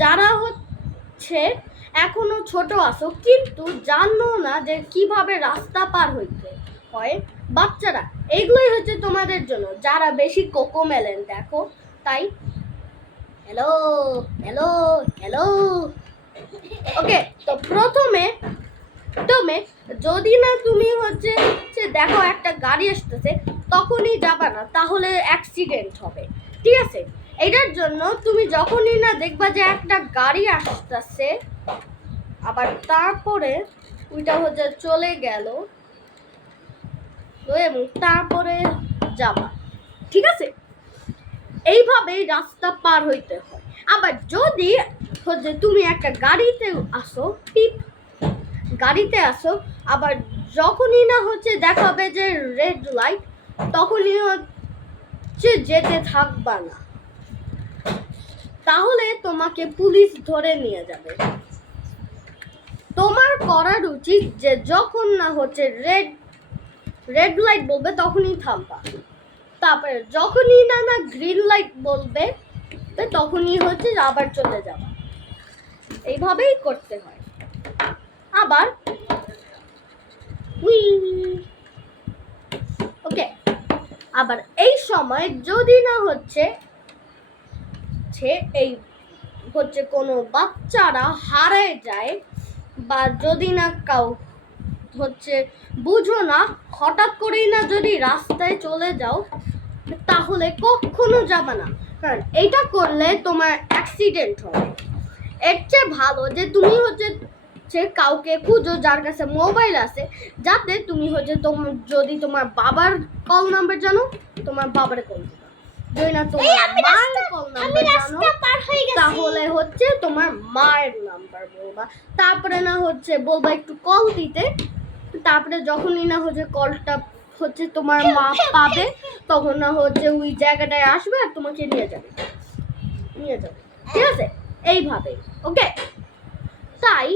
যারা হচ্ছে এখনো ছোট আছো কিন্তু জানো না যে কিভাবে রাস্তা পার হইতে হয়, বাচ্চারা এইগুলোই হচ্ছে তোমাদের জন্য যারা বেশি কোকোমেলন দেখো। তাই হ্যালো হ্যালো হ্যালো। ওকে, তো প্রথমে তুমি যদি না তুমি হচ্ছে দেখো একটা গাড়ি আসতেছে তখনই যাবা না, তাহলে অ্যাক্সিডেন্ট হবে, ঠিক আছে? এটার জন্য তুমি যখনই না দেখবা যে একটা গাড়ি আসতেছে আবার তারপরে ওইটা হচ্ছে চলে গেল এবং তারপরে যাবা, ঠিক আছে? এইভাবেই রাস্তা পার হইতে হয়। আবার যদি হচ্ছে তুমি একটা গাড়িতে আসো আবার যখনই না হচ্ছে দেখাবে যে রেড লাইট তখনই হচ্ছে যেতে থাকবা না, তাহলে তোমাকে পুলিশ ধরে নিয়ে যাবে। তোমার করার উচিত যে যখন না হচ্ছে রেড লাইট বলবে তখনই থামবা, তারপরে যখনই না গ্রিন লাইট বলবে তখনই হচ্ছে আবার চলে যাবা। এইভাবেই করতে হয়। আবার ওকে, আবার এই সময় যদি না হচ্ছে এই হচ্ছে কোনো বাচ্চারা হারিয়ে যায় বা যদি না কাউ হচ্ছে বুঝো না হঠাৎ করেই না যদি রাস্তায় চলে যাও তাহলে কখনো যাবে না, কারণ এইটা করলে তোমার অ্যাক্সিডেন্ট হবে। এর চেয়ে ভালো যে তুমি হচ্ছে কাউকে খুঁজো যার কাছে মোবাইল আছে, যাতে তুমি হচ্ছে যদি তোমার বাবার কল নাম্বার জানো তোমার বাবার কল দিবা, যদি না তোমার মায়ের কল নাম্বার জানো তাহলে হচ্ছে তোমার মায়ের নাম্বার বলবা, তারপরে না হচ্ছে বলবা একটু কল দিতে, তারপরে যখনই না হচ্ছে কলটা হচ্ছে তোমার মা পাবে তখন না হচ্ছে ওই জায়গাটায় আসবে আর তোমাকে নিয়ে যাবে, ঠিক আছে? এইভাবে। ওকে, তাই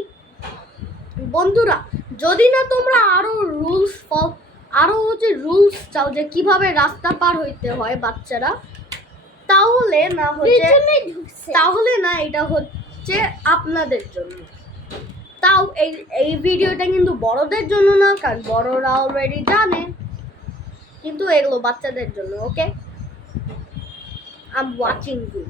বন্ধুরা যদি না তোমরা আরো রুলস চাও যে কিভাবে রাস্তা পার হইতে হয় বাচ্চারা, তাহলে না এটা হচ্ছে আপনাদের জন্য। তাও এই ভিডিওটা কিন্তু বড়দের জন্য না, কারণ বড়রা অলরেডি জানে, কিন্তু এগুলো বাচ্চাদের জন্য। ওকে, আই এম ওয়াচিং ইউ।